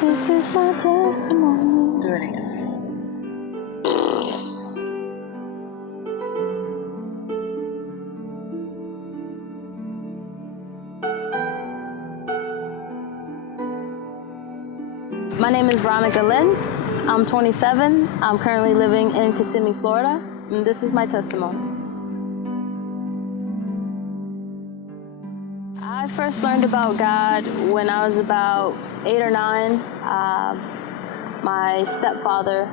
This is my testimony. Do it again. My name is Lynn. I'm 27. I'm currently living in Kissimmee, Florida, and this is my testimony. I first learned about God when I was about 8 or 9. My stepfather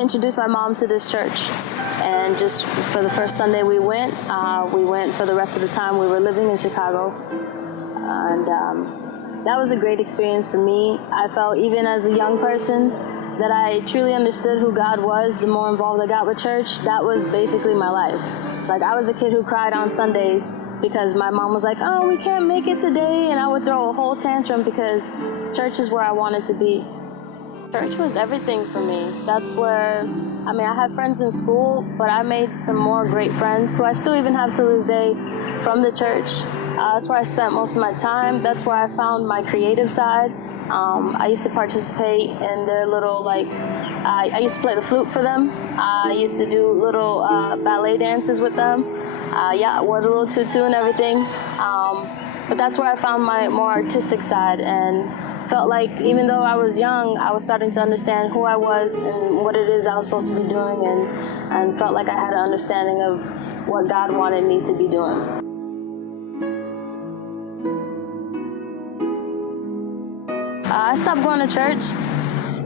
introduced my mom to this church, and just for the first Sunday we went for the rest of the time we were living in Chicago, and that was a great experience for me. I felt even as a young person that I truly understood who God was. The more involved I got with church, that was basically my life. Like, I was a kid who cried on Sundays because my mom was like, oh, we can't make it today, and I would throw a whole tantrum because church is where I wanted to be. Church was everything for me. That's where, I have friends in school, but I made some more great friends who I still even have to this day from the church. That's where I spent most of my time. That's where I found my creative side. I used to participate in their little, I used to play the flute for them. I used to do little ballet dances with them. I wore the little tutu and everything. But that's where I found my more artistic side, and felt like even though I was young, I was starting to understand who I was and what it is I was supposed to be doing, and felt like I had an understanding of what God wanted me to be doing. I stopped going to church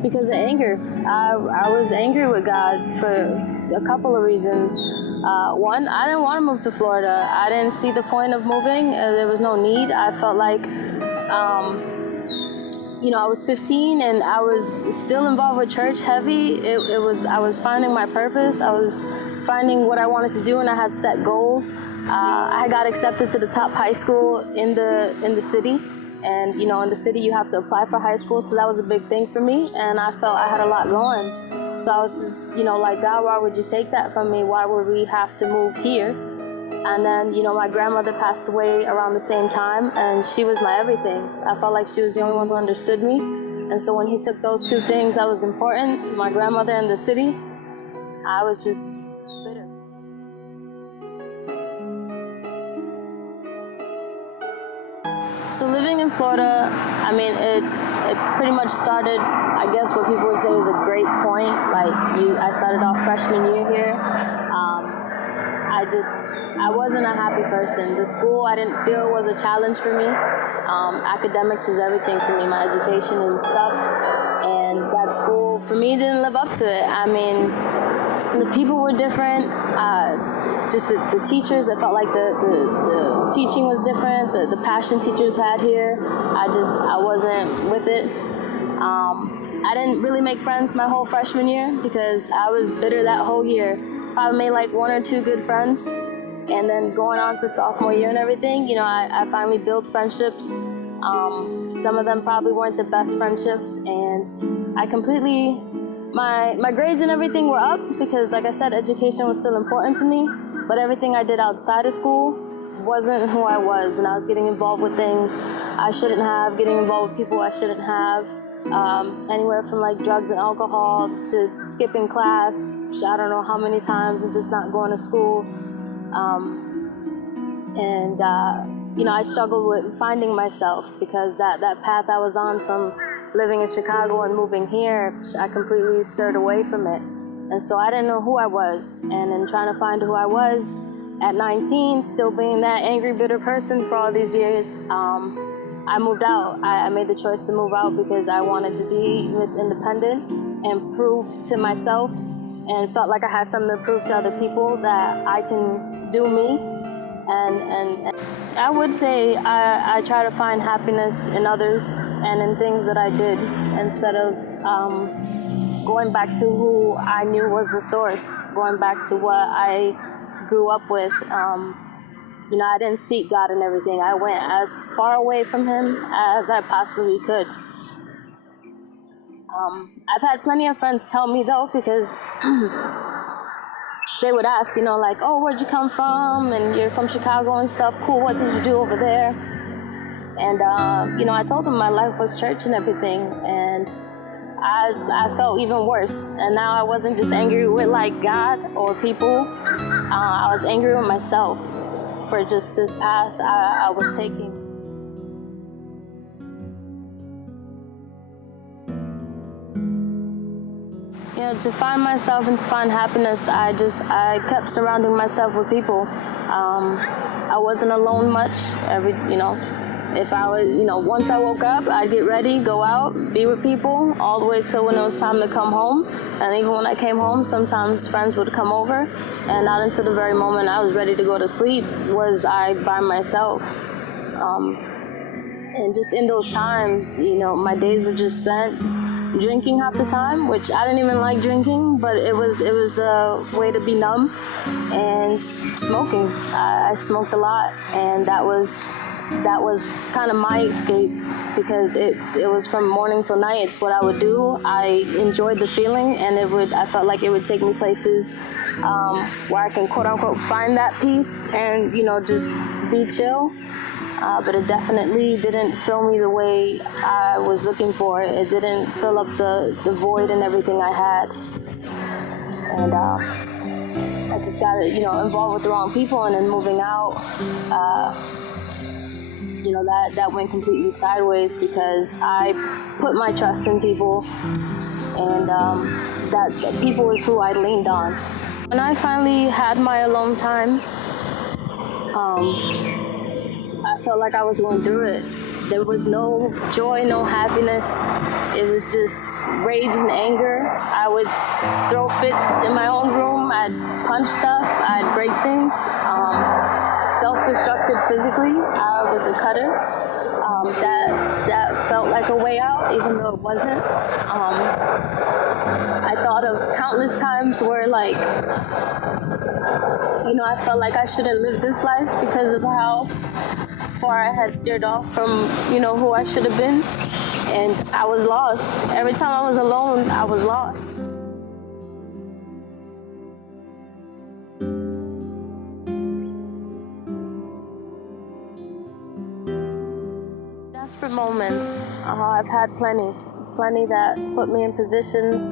because of anger. I was angry with God for a couple of reasons. One, I didn't want to move to Florida. I didn't see the point of moving. There was no need. I felt like, I was 15 and I was still involved with church heavy. I was finding my purpose. I was finding what I wanted to do, and I had set goals. I got accepted to the top high school in the city. And, in the city you have to apply for high school, so that was a big thing for me, and I felt I had a lot going. So I was just, like, God, why would you take that from me? Why would we have to move here? And then, my grandmother passed away around the same time, and she was my everything. I felt like she was the only one who understood me. And so when he took those two things that was important, my grandmother and the city, I was just bitter. So living in Florida, it pretty much started, I guess what people would say is a great point. I started off freshman year here. I wasn't a happy person. The school I didn't feel was a challenge for me. Academics was everything to me, my education and stuff. And that school, for me, didn't live up to it. The people were different. Just the teachers, I felt like the teaching was different. The passion teachers had here, I wasn't with it. I didn't really make friends my whole freshman year because I was bitter that whole year. Probably made like 1 or 2 good friends. And then going on to sophomore year and everything, I finally built friendships. Some of them probably weren't the best friendships, and I completely, my grades and everything were up because, like I said, education was still important to me, but everything I did outside of school wasn't who I was, and I was getting involved with things I shouldn't have, getting involved with people I shouldn't have, anywhere from like drugs and alcohol to skipping class, I don't know how many times, and just not going to school. I struggled with finding myself because that path I was on from living in Chicago and moving here, I completely stirred away from it. And so I didn't know who I was. And in trying to find who I was at 19, still being that angry, bitter person for all these years, I moved out. I made the choice to move out because I wanted to be Miss Independent and prove to myself, and felt like I had something to prove to other people that I can do me. And I would say I try to find happiness in others and in things that I did, instead of going back to who I knew was the source, going back to what I grew up with. I didn't seek God and everything. I went as far away from Him as I possibly could. I've had plenty of friends tell me, though, because they would ask, oh, where'd you come from? And you're from Chicago and stuff. Cool, what did you do over there? And, I told them my life was church and everything, and I felt even worse. And now I wasn't just angry with like God or people, I was angry with myself for just this path I was taking. To find myself and to find happiness, I kept surrounding myself with people. I wasn't alone much. If I was, once I woke up, I'd get ready, go out, be with people, all the way till when it was time to come home. And even when I came home, sometimes friends would come over, and not until the very moment I was ready to go to sleep was I by myself. And just in those times, my days were just spent drinking half the time, which I didn't even like drinking, but it was a way to be numb, and smoking. I smoked a lot, and that was kind of my escape, because it was from morning till night. It's what I would do. I enjoyed the feeling, and I felt like it would take me places where I can quote unquote find that peace and just be chill. But it definitely didn't fill me the way I was looking for. It didn't fill up the void and everything I had. And I just got involved with the wrong people, and then moving out, that went completely sideways, because I put my trust in people, and that people was who I leaned on. When I finally had my alone time, I felt like I was going through it. There was no joy, no happiness. It was just rage and anger. I would throw fits in my own room. I'd punch stuff. I'd break things. Self-destructed physically. I was a cutter. That felt like a way out, even though it wasn't. I thought of countless times where, I felt like I shouldn't live this life because of how far I had steered off from, who I should have been. And I was lost. Every time I was alone, I was lost. Desperate moments. I've had plenty that put me in positions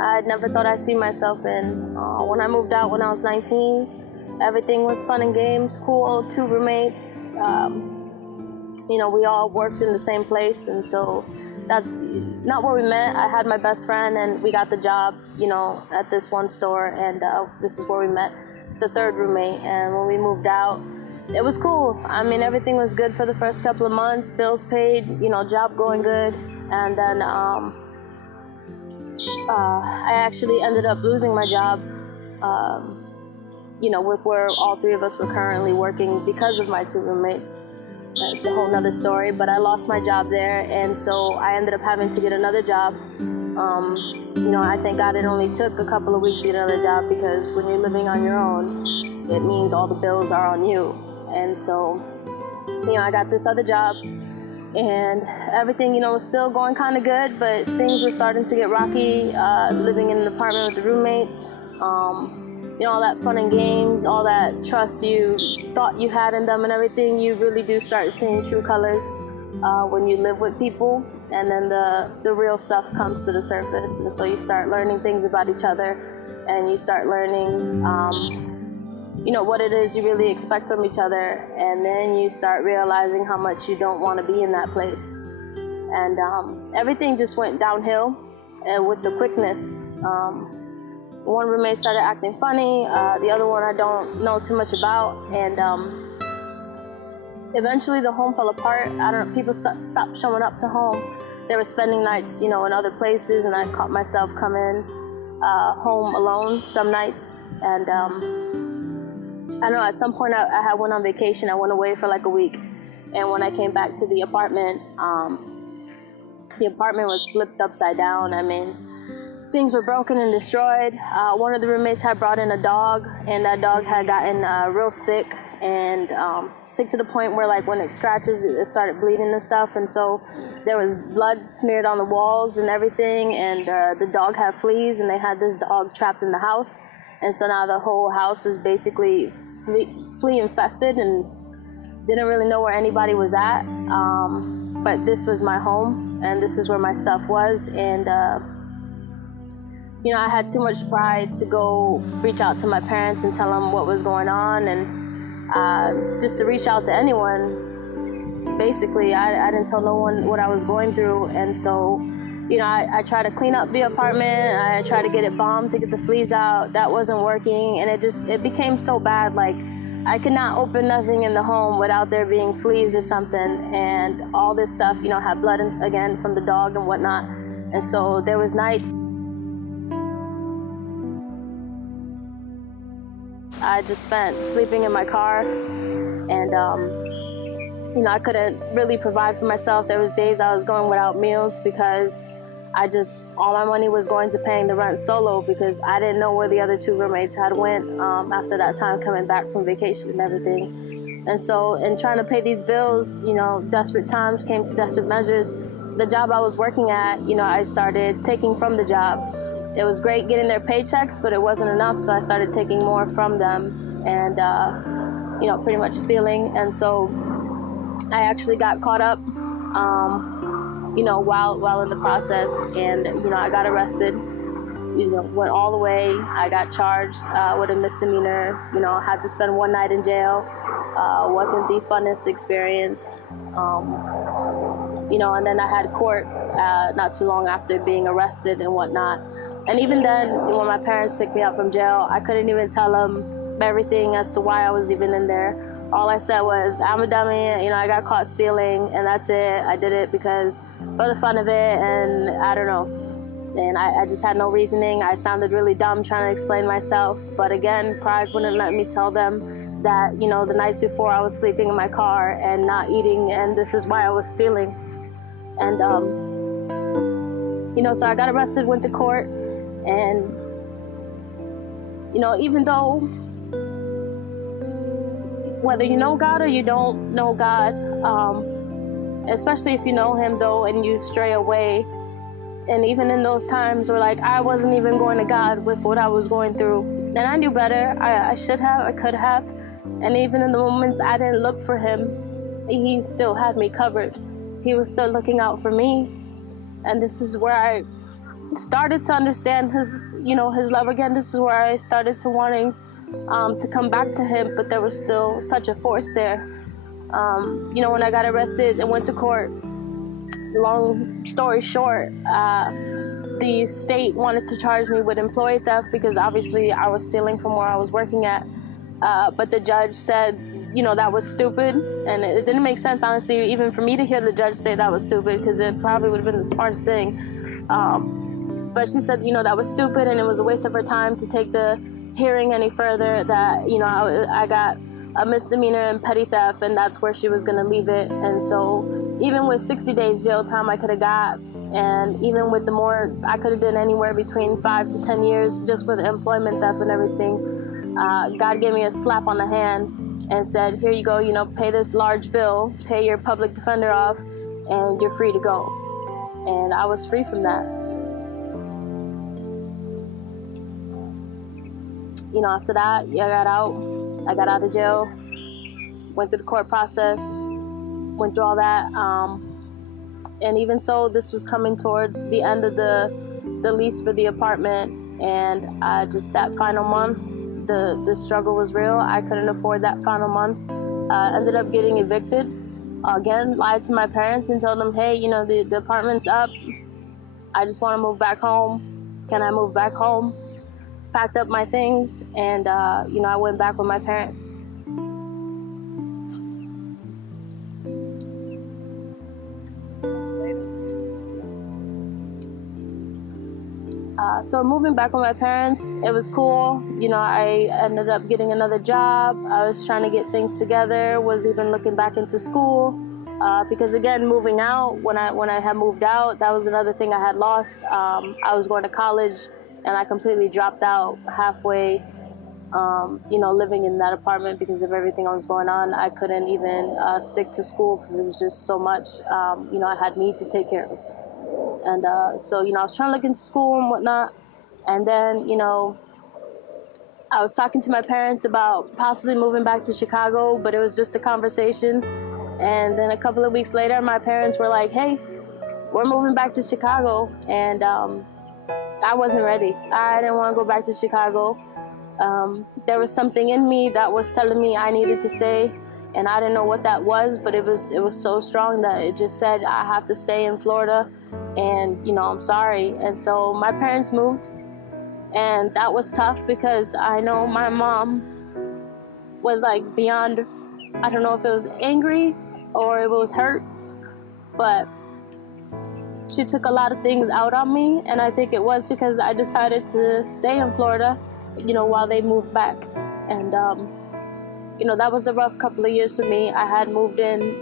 I never thought I'd see myself in. When I moved out when I was 19, everything was fun and games, cool, 2 roommates. We all worked in the same place, and so that's not where we met. I had my best friend, and we got the job, at this one store, and this is where we met the 3rd roommate. And when we moved out, it was cool. I mean, everything was good for the first couple of months, bills paid, job going good, and then I actually ended up losing my job, with where all 3 of us were currently working because of my 2 roommates. It's a whole nother story, but I lost my job there, and so I ended up having to get another job. I thank God it only took a couple of weeks to get another job, because when you're living on your own, it means all the bills are on you. And so, I got this other job, and everything, was still going kind of good, but things were starting to get rocky, living in an apartment with the roommates. All that fun and games, all that trust you thought you had in them and everything, you really do start seeing true colors when you live with people, and then the real stuff comes to the surface. And so you start learning things about each other, and you start learning, what it is you really expect from each other, and then you start realizing how much you don't want to be in that place. And everything just went downhill with the quickness. One roommate started acting funny, the other one I don't know too much about, and eventually the home fell apart. People stopped showing up to home. They were spending nights, in other places, and I caught myself coming home alone some nights. And I don't know, at some point I had went on vacation. I went away for like a week, and when I came back to the apartment was flipped upside down. I mean, things were broken and destroyed. One of the roommates had brought in a dog, and that dog had gotten real sick, and sick to the point where, like, when it scratches, it started bleeding and stuff. And so there was blood smeared on the walls and everything, and the dog had fleas, and they had this dog trapped in the house. And so now the whole house was basically flea infested, and Didn't really know where anybody was at, but this was my home, and this is where my stuff was. And I had too much pride to go reach out to my parents and tell them what was going on, and just to reach out to anyone. Basically, I didn't tell no one what I was going through, and so I tried to clean up the apartment. I tried to get it bombed to get the fleas out. That wasn't working, and it became so bad. Like, I could not open nothing in the home without there being fleas or something, and all this stuff, had blood again from the dog and whatnot. And so there was nights I just spent sleeping in my car, and I couldn't really provide for myself. There was days I was going without meals because all my money was going to paying the rent solo, because I didn't know where the other 2 roommates had went after that time coming back from vacation and everything. And so in trying to pay these bills, desperate times came to desperate measures. The job I was working at, I started taking from the job. It was great getting their paychecks, but it wasn't enough, so I started taking more from them and, pretty much stealing. And so I actually got caught up, while in the process, and, I got arrested, went all the way. I got charged with a misdemeanor, had to spend 1 night in jail. Wasn't the funnest experience, and then I had court not too long after being arrested and whatnot. And even then, when my parents picked me up from jail, I couldn't even tell them everything as to why I was even in there. All I said was, I'm a dummy, I got caught stealing, and that's it. I did it because for the fun of it, and I don't know. And I just had no reasoning. I sounded really dumb trying to explain myself. But again, pride wouldn't let me tell them that, the nights before I was sleeping in my car and not eating, and this is why I was stealing. And, so I got arrested, went to court, and, even though, whether you know God or you don't know God, especially if you know him though and you stray away, and even in those times where I wasn't even going to God with what I was going through, and I knew better, I should have, I could have, and even in the moments I didn't look for him, he still had me covered. He was still looking out for me, and this is where I started to understand his love again. This is where I started to wanting to come back to him, but there was still such a force there. When I got arrested and went to court, long story short, the state wanted to charge me with employee theft because obviously I was stealing from where I was working at. But the judge said, that was stupid, and it didn't make sense, honestly, even for me to hear the judge say that was stupid, because it probably would have been the smartest thing. But she said, that was stupid, and it was a waste of her time to take the hearing any further, that, I got a misdemeanor and petty theft, and that's where she was going to leave it. And so even with 60 days jail time I could have got, and even with the more, I could have done anywhere between 5 to 10 years just for the employment theft and everything. God gave me a slap on the hand and said, here you go, pay this large bill, pay your public defender off, and you're free to go. And I was free from that. After that, I got out of jail, went through the court process, went through all that. And even so, this was coming towards the end of the lease for the apartment. And just that final month, the struggle was real. I couldn't afford that final month. Ended up getting evicted. Again, lied to my parents and told them, hey, the apartment's up. I just want to move back home. Can I move back home? Packed up my things, and I went back with my parents. So moving back with my parents, it was cool. I ended up getting another job. I was trying to get things together, was even looking back into school. Because again, moving out, when I had moved out, that was another thing I had lost. I was going to college, and I completely dropped out halfway, living in that apartment because of everything that was going on. I couldn't even stick to school because it was just so much. I had me to take care of. And so, I was trying to look into school and whatnot. And then, I was talking to my parents about possibly moving back to Chicago, but it was just a conversation. And then a couple of weeks later, my parents were like, hey, we're moving back to Chicago. And I wasn't ready. I didn't want to go back to Chicago. There was something in me that was telling me I needed to stay, and I didn't know what that was, but it was so strong that it just said I have to stay in Florida, and I'm sorry. And so my parents moved, and that was tough because I know my mom was like beyond, I don't know if it was angry or if it was hurt, but she took a lot of things out on me, and I think it was because I decided to stay in Florida, while they moved back. And, that was a rough couple of years for me. I had moved in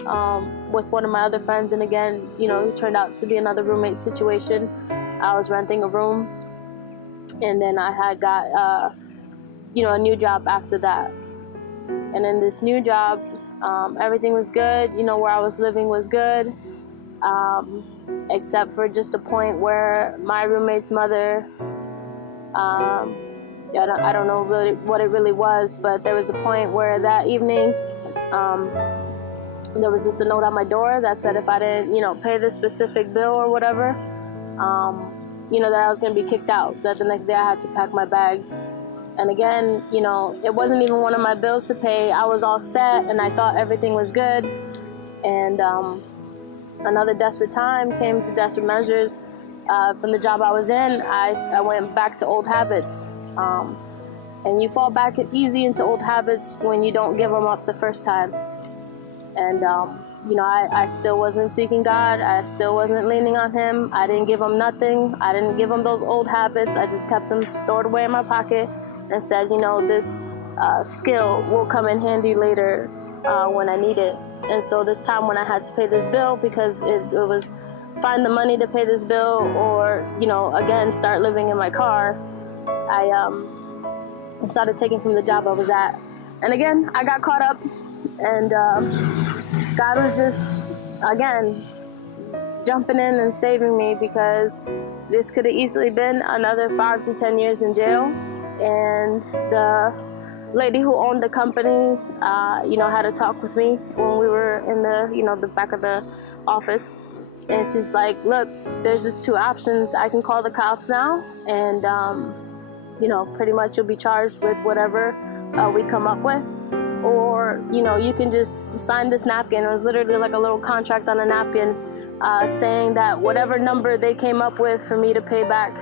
with one of my other friends, and again, it turned out to be another roommate situation. I was renting a room, and then I had got, a new job after that. And in this new job, everything was good. Where I was living was good, except for just a point where my roommate's mother, I don't know really what it really was, but there was a point where that evening, there was just a note on my door that said if I didn't, pay this specific bill or whatever, that I was going to be kicked out, that the next day I had to pack my bags. And again, it wasn't even one of my bills to pay. I was all set, and I thought everything was good. And another desperate time came to desperate measures. From the job I was in, I went back to old habits. And you fall back easy into old habits when you don't give them up the first time. And, I still wasn't seeking God. I still wasn't leaning on Him. I didn't give Him nothing. I didn't give Him those old habits. I just kept them stored away in my pocket and said, this skill will come in handy later when I need it. And so this time when I had to pay this bill, because it was find the money to pay this bill or, again, start living in my car, I started taking from the job I was at. And again, I got caught up, and God was just, again, jumping in and saving me, because this could have easily been another 5 to 10 years in jail. And the lady who owned the company, had a talk with me when we were in the back of the office. And she's like, look, there's just 2 options. I can call the cops now, and, pretty much you'll be charged with whatever we come up with. Or, you can just sign this napkin. It was literally like a little contract on a napkin saying that whatever number they came up with for me to pay back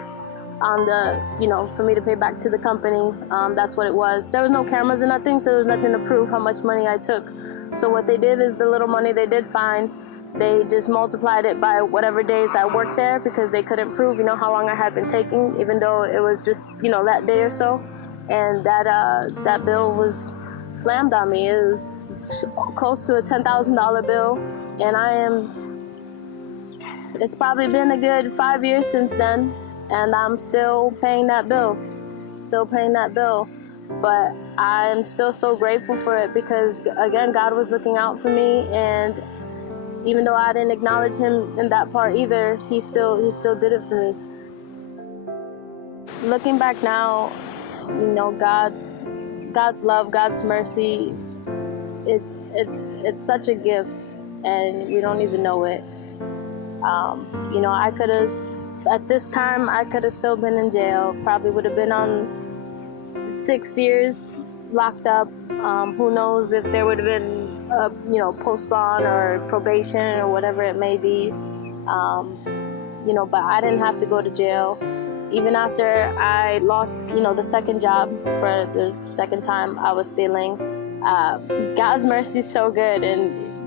for me to pay back to the company, that's what it was. There was no cameras or nothing, so there was nothing to prove how much money I took. So what they did is the little money they did find, they just multiplied it by whatever days I worked there, because they couldn't prove, how long I had been taking, even though it was just, that day or so. And that bill was slammed on me. It was close to a $10,000 bill, and it's probably been a good 5 years since then, and I'm still paying that bill. But I'm still so grateful for it, because again, God was looking out for me, and even though I didn't acknowledge Him in that part either, He still did it for me. Looking back now, God's love, God's mercy, it's such a gift, and we don't even know it. I could have, at this time, I could have still been in jail. Probably would have been on 6 years locked up. Who knows if there would have been, post-bond or probation or whatever it may be. But I didn't have to go to jail. Even after I lost, the second job for the second time I was stealing, God's mercy is so good. And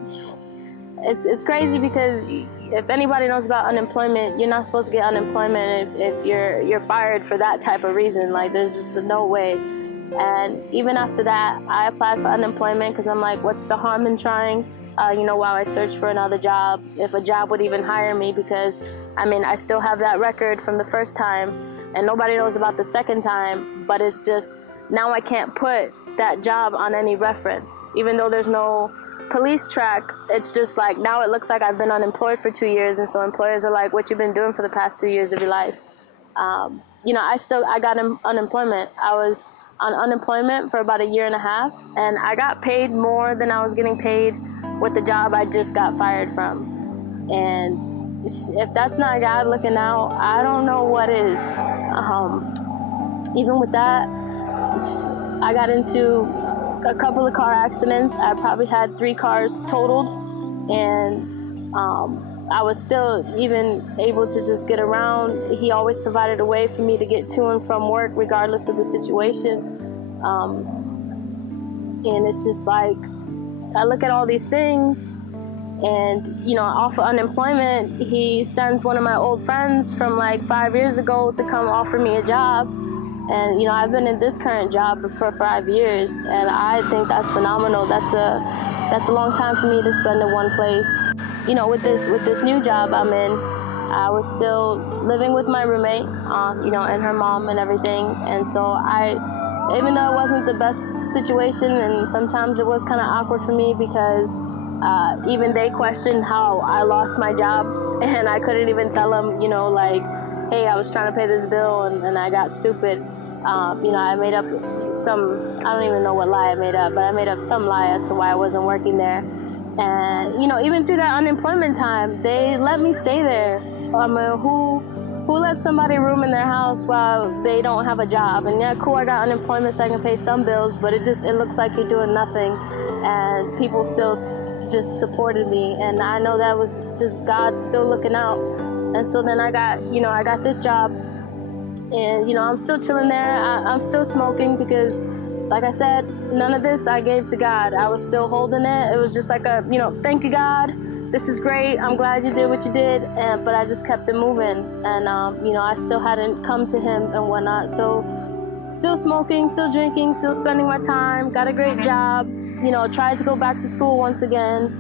it's crazy, because if anybody knows about unemployment, you're not supposed to get unemployment if you're fired for that type of reason. Like, there's just no way. And even after that, I applied for unemployment, because I'm like, what's the harm in trying? While I search for another job, if a job would even hire me, because I still have that record from the first time, and nobody knows about the second time. But it's just, now I can't put that job on any reference, even though there's no police track. It's just like, now it looks like I've been unemployed for 2 years, and so employers are like, what you been doing for the past 2 years of your life? I got unemployment. I was on unemployment for about 1.5 years, and I got paid more than I was getting paid with the job I just got fired from. And if that's not God looking out, I don't know what is. Even with that, I got into a couple of car accidents. I probably had 3 cars totaled, and I was still even able to just get around. He always provided a way for me to get to and from work regardless of the situation. And it's just like, I look at all these things, and, you know, off of unemployment, he sends one of my old friends from like 5 years ago to come offer me a job. And, you know, I've been in this current job for 5 years, and I think that's phenomenal. That's a long time for me to spend in one place. You know, with this new job I'm in, I was still living with my roommate, you know, and her mom and everything. And so even though it wasn't the best situation, and sometimes it was kind of awkward for me because even they questioned how I lost my job, and I couldn't even tell them, you know, like, hey, I was trying to pay this bill and I got stupid. You know, I made up I don't even know what lie I made up, but I made up some lie as to why I wasn't working there. And, you know, even through that unemployment time, they let me stay there. I mean, who lets somebody room in their house while they don't have a job? And yeah, cool, I got unemployment so I can pay some bills, but it looks like you're doing nothing. And people still just supported me. And I know that was just God still looking out. And so then I got this job, and, you know, I'm still chilling there. I'm still smoking because, like I said, none of this I gave to God. I was still holding it. It was just like you know, thank you, God. This is great. I'm glad you did what you did. But I just kept it moving. And, you know, I still hadn't come to him and whatnot. So still smoking, still drinking, still spending my time. Got a great job. You know, tried to go back to school once again.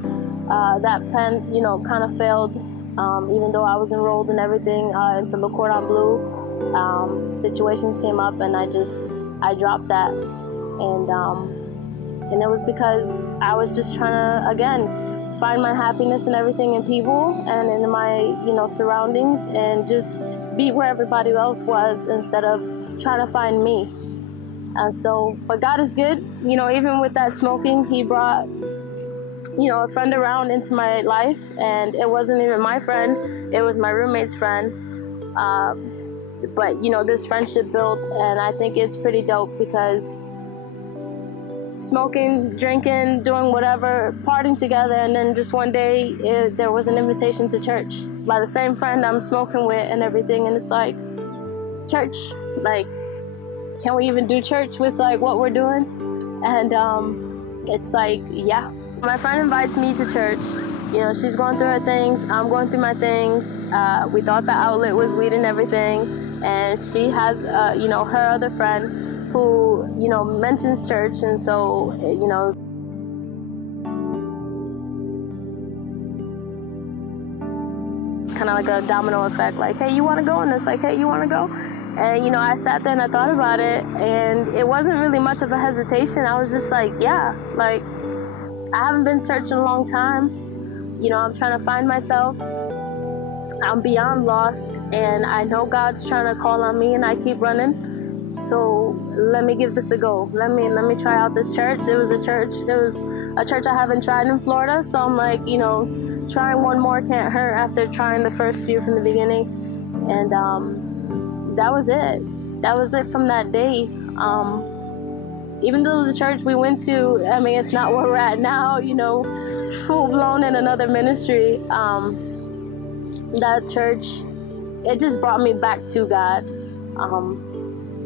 That plan, you know, kind of failed. Even though I was enrolled and everything into Le Cordon Bleu. Situations came up, and I dropped that. And it was because I was just trying to, again, find my happiness and everything in people and in my, you know, surroundings, and just be where everybody else was instead of trying to find me. And so, but God is good. You know, even with that smoking, he brought, you know, a friend around into my life, and it wasn't even my friend, it was my roommate's friend. But, you know, this friendship built, and I think it's pretty dope because smoking, drinking, doing whatever, partying together, and then just one day there was an invitation to church by the same friend I'm smoking with and everything, and it's like, church, like, can we even do church with like what we're doing? And it's like, yeah. My friend invites me to church. You know, she's going through her things, I'm going through my things. We thought the outlet was weed and everything. And she has, you know, her other friend who, you know, mentions church. And so, you know, it's kind of like a domino effect. Like, hey, you want to go? And it's like, hey, you want to go? And, you know, I sat there and I thought about it. And it wasn't really much of a hesitation. I was just like, yeah, like, I haven't been to church in a long time. You know, I'm trying to find myself. I'm beyond lost, and I know God's trying to call on me, and I keep running. So let me give this a go. Let me try out this church. It was a church I haven't tried in Florida. So I'm like, you know, trying one more can't hurt after trying the first few from the beginning. And that was it. That was it from that day. Even though the church we went to, I mean, it's not where we're at now, you know, full blown in another ministry. That church, it just brought me back to God,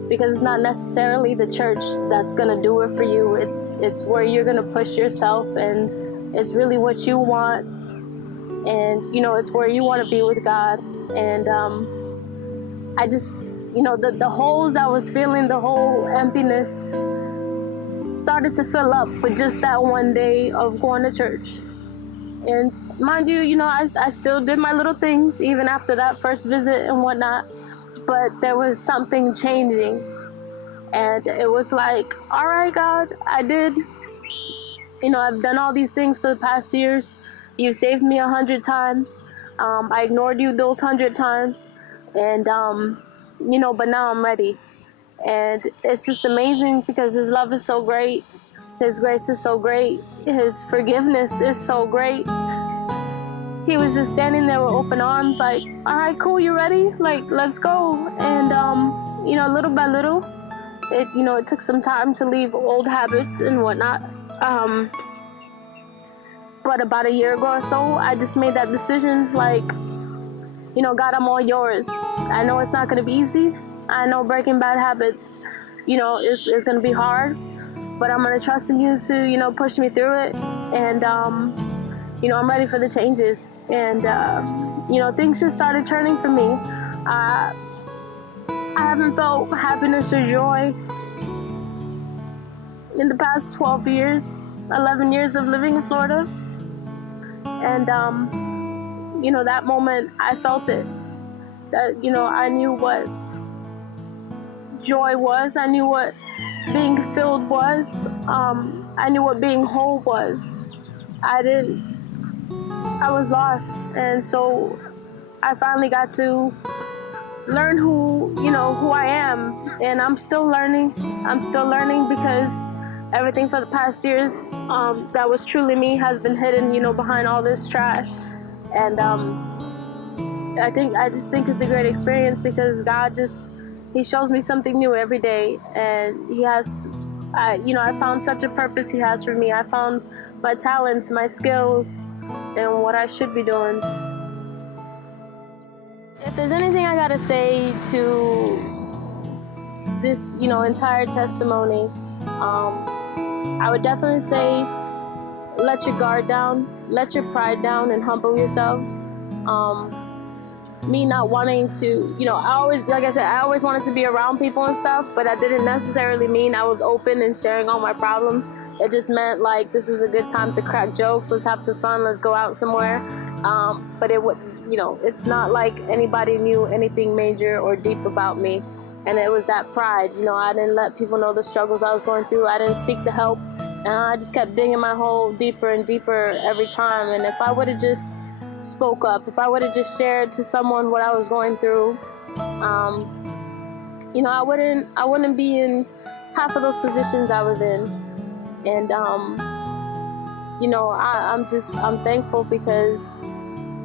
because it's not necessarily the church that's gonna do it for you. It's where you're gonna push yourself, and it's really what you want, and, you know, it's where you want to be with God. And I just, you know, the holes I was feeling, the whole emptiness started to fill up with just that one day of going to church. And mind you, you know, I still did my little things even after that first visit and whatnot, but there was something changing. And it was like, all right, God, I did, you know, I've done all these things for the past years. You saved me 100 times. I ignored you those 100 times. And, you know, but now I'm ready. And it's just amazing because his love is so great. His grace is so great. His forgiveness is so great. He was just standing there with open arms like, all right, cool, you ready? Like, let's go. And, little by little, it took some time to leave old habits and whatnot. But about a year ago or so, I just made that decision, like, God, I'm all yours. I know it's not going to be easy. I know breaking bad habits, is going to be hard. But I'm going to trust in you to, push me through it. And, I'm ready for the changes. And, things just started turning for me. I haven't felt happiness or joy in the past 12 years, 11 years of living in Florida. And, that moment, I felt it. That, I knew what joy was. I knew what being filled was. I knew what being whole was. I was lost. And so I finally got to learn who I am. And I'm still learning. Because everything for the past years that was truly me has been hidden, behind all this trash. And I just think it's a great experience because God He shows me something new every day. And I found such a purpose He has for me. I found my talents, my skills, and what I should be doing. If there's anything I gotta say to this, entire testimony, I would definitely say, let your guard down, let your pride down, and humble yourselves. Me not wanting to, I always wanted to be around people and stuff, but that didn't necessarily mean I was open and sharing all my problems. It just meant like, this is a good time to crack jokes, let's have some fun, let's go out somewhere. But it would, it's not like anybody knew anything major or deep about me. And it was that pride, I didn't let people know the struggles I was going through. I didn't seek the help. And I just kept digging my hole deeper and deeper every time. And if I would have just spoke up, if I would have just shared to someone what I was going through, I wouldn't be in half of those positions I was in. And, I'm thankful because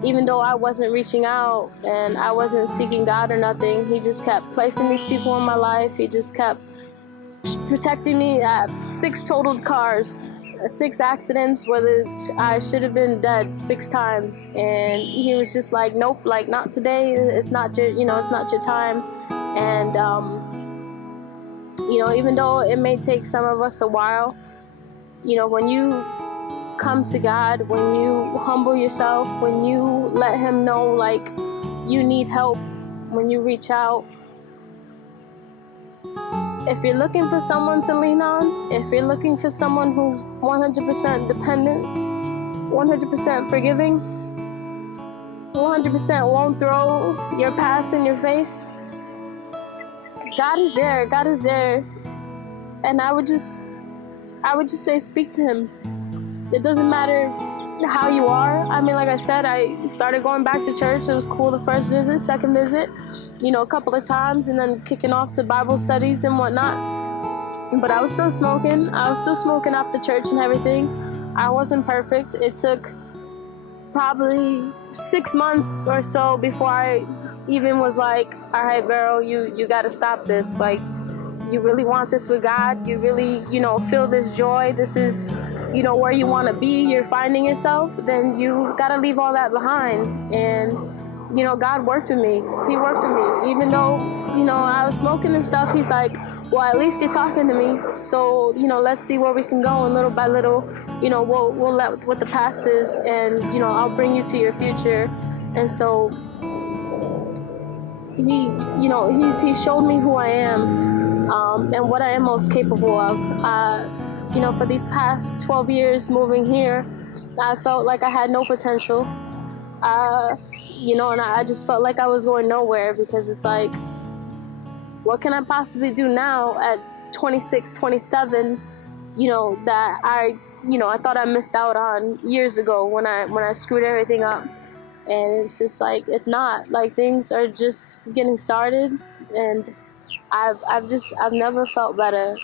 even though I wasn't reaching out and I wasn't seeking God or nothing, He just kept placing these people in my life. He just kept protecting me. 6 totaled cars, 6 accidents, whether I should have been dead 6 times. And He was just like, nope, like, not today. It's not your, it's not your time. And, even though it may take some of us a while, when you come to God, when you humble yourself, when you let Him know, like, you need help, when you reach out, if you're looking for someone to lean on, if you're looking for someone who's 100% dependent, 100% forgiving, 100% won't throw your past in your face, God is there. God is there. And I would just say, speak to Him. It doesn't matter how you are. I mean, like I said, I started going back to church. It was cool the first visit, second visit, a couple of times, and then kicking off to Bible studies and whatnot. But I was still smoking. I was still smoking after church and everything. I wasn't perfect. It took probably 6 months or so before I even was like, all right, Vero, you got to stop this. Like, you really want this with God? You really, feel this joy? This is, where you want to be? You're finding yourself? Then you got to leave all that behind. And, God worked with me. He worked with me. Even though, I was smoking and stuff, He's like, well, at least you're talking to me. So, let's see where we can go. And little by little, we'll let what the past is. And, I'll bring you to your future. And so He showed me who I am. And what I am most capable of. For these past 12 years moving here, I felt like I had no potential. And I just felt like I was going nowhere because it's like, what can I possibly do now at 26, 27, that I thought I missed out on years ago when I screwed everything up. And it's just like, it's not. Like, things are just getting started, and I've never felt better.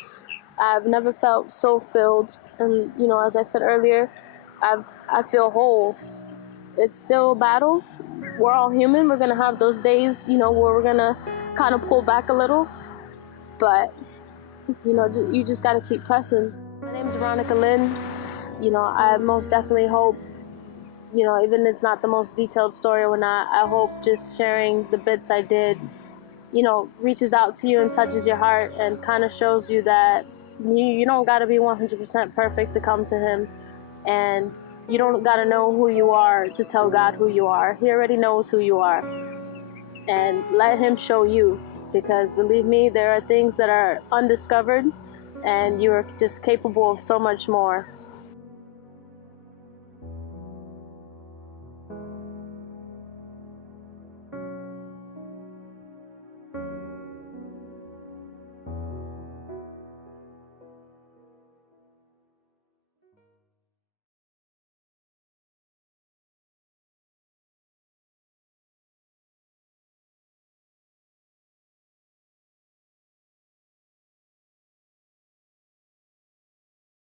I've never felt so filled. And, as I said earlier, I feel whole. It's still a battle. We're all human. We're going to have those days, where we're going to kind of pull back a little. But, you just got to keep pressing. My name's Veronica Lynn. I most definitely hope, even if it's not the most detailed story or not, I hope just sharing the bits I did, reaches out to you and touches your heart and kind of shows you that you don't got to be 100% perfect to come to him. And you don't got to know who you are to tell God who you are. He already knows who you are. And let him show you, because believe me, there are things that are undiscovered and you are just capable of so much more.